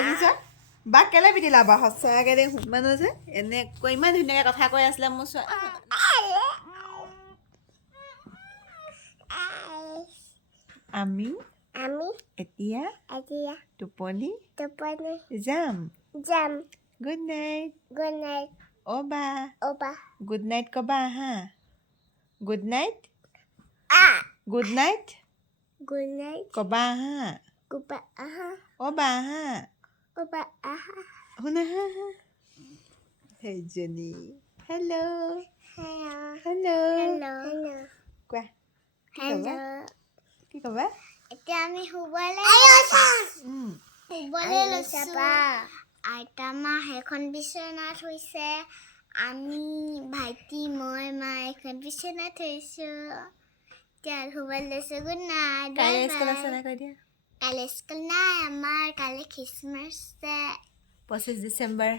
এদিছা বাক কেলে পিটিলা বা সঁচাকে দে মানুহ যে এনেকৈ ইমান ধুনীয়াকৈ কথা কৈ আছিলে মোৰ আমি এতিয়া টোপনি যাম গুড নাইট অ' বা গুড নাইট ক'বা হা গুড নাইট ক'বা হা অ' বা হা শুনা হা সেইজনী হেল্ল' কোৱা কি ক'বা এতিয়া আমি শুবলৈ লৈছো আইতা মা সেইখন বিচনাত শুইছে আমি ভাইটি মই মা এখন বিচনাত থৈছো এতিয়া শুবলৈ লৈছো গুড নাইট কাইলৈ স্কুল আছে নাই কৈ দিয়া কাইলৈ স্কুল নাই আমাৰ কাইলৈ খ্ৰীষ্টমাছ আছে 25 ডিচেম্বৰ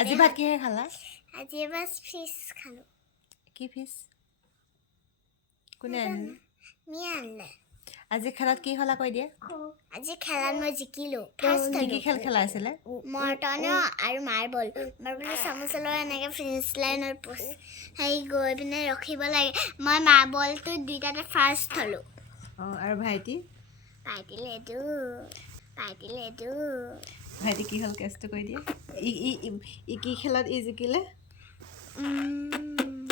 আজি ভাত কিহে খালা আজি বাছ ফিছ খালো কি ফিছ কোনে আনিলে মিয়ালে আজি খেলত কি হ'লা কৈ দিয়া আজি খেলাত মই জিকিলো কি খেল খেলা আছিলে মৰ্টন আৰু মাৰ্বল চামুচলৰ এনেকৈ ফিনিছ লাইনত হেৰি গৈ পিনে ৰখিব লাগে মই মাৰ্বলটো দুইটাতে ফাৰ্ষ্ট হ'লোঁ অঁ আৰু ভাইটি ভাইটি কি হ'ল কেছটো কৈ দিয়া ই কি খেলত ই জিকিলে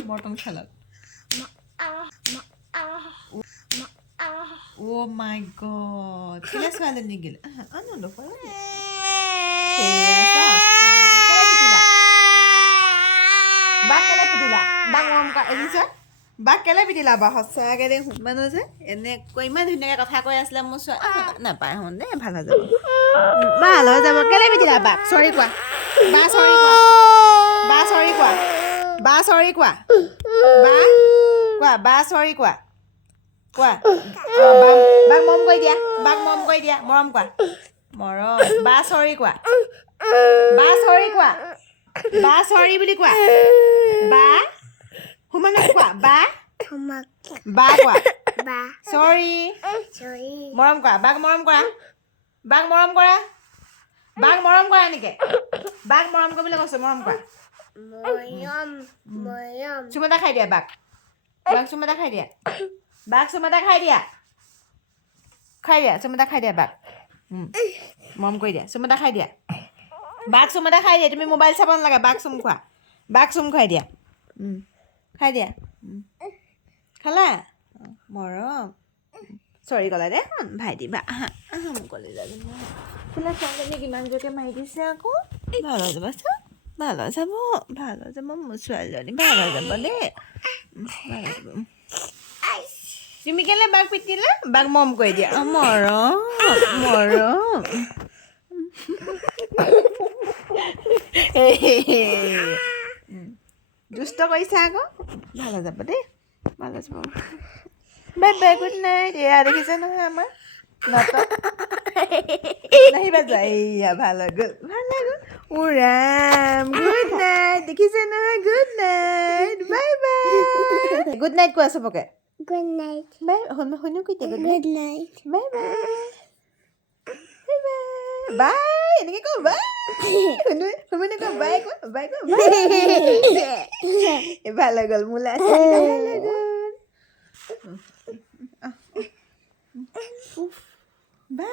মৰ্টন খেলত অ' মাই গড কেলে ছোৱালীজনী গ'লে বাক কেলে পিটিলা বা সঁচাকে দে মানুহ যে এনেকৈ ইমান ধুনীয়াকৈ কথা কৈ আছিলে মোৰ নাপায় শুন দেই ভাল হৈ যাব কেলে পিটিলা বাক চৰি কোৱা বা চৰি কোৱা বাক মৰম কৰি দিয়া মৰম কোৱা বা চৰি কোৱা বা চৰি বুলি কোৱা বা সুমানক কোৱা বা কোৱা চৰি মৰম কৰা বাক মৰম কৰা নেকি বাক মৰম কৰিবলৈ কৈছো মৰম কৰা চুমটা খাই দিয়া বাক চুমটা খাই দিয়া চুমটা খাই দিয়া বাক মৰম কৰি দিয়া চুমটা খাই দিয়া বাক চুমটা খাই দিয়া তুমি মোবাইল চাব নালাগে বাক চুম খুৱাই দিয়া খালা মৰম চৰি ক'লা দে ভাইটি বা মোক ক'লে যাবি ফুলা ছোৱালীজনী কিমান জোৰকৈ মাৰি দিছে আকৌ ভাল হৈ যাব মোৰ ছোৱালীজনী ভাল হৈ যাব দেই তুমি কেলে বাক পিটিলা বাক মৰম কৰি দিয়া মৰম দুষ্ট কৰিছা আকৌ ভাল হৈ যাব দেই বাই গুড নাইট এয়া দেখিছে নহয় আমাৰ নাহিবা যোৱা এয়া ভাল হৈ গ'ল উৰাম গুড নাইট দেখিছে নহয় good night bye good night কোৱা চবকে গুড নাইট বাই শুনো কেতিয়া গুড নাইট বাই বাই এনেকৈ কওঁ বাই শুনো কওঁ বাই ভাল হৈ গ'ল মোলা বাই